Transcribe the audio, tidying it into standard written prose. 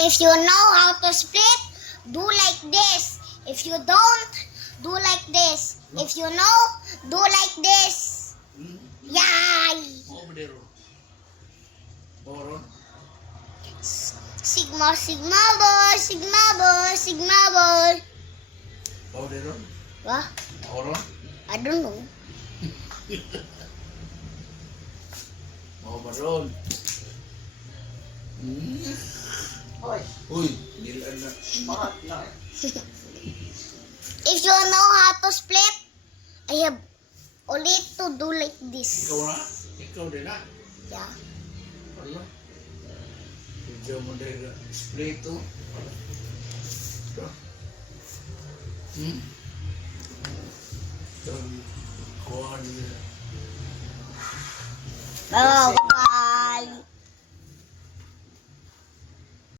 If you know how to split, do like this. If you don't, do like this. If you know, do like this. Yay! Over there. Boron. Sigma, sigma boy, sigma boy, sigma boy. Over there. What? Boron. I don't know. Boron. Hoy, Uy, nilaan na. bakit na? If you know how to split, I have only to do like this. Ikaw na? Ikaw din na. Yeah. Ano? Video mo din na. Split to. Ito. Ito. Kuha nila. Oh,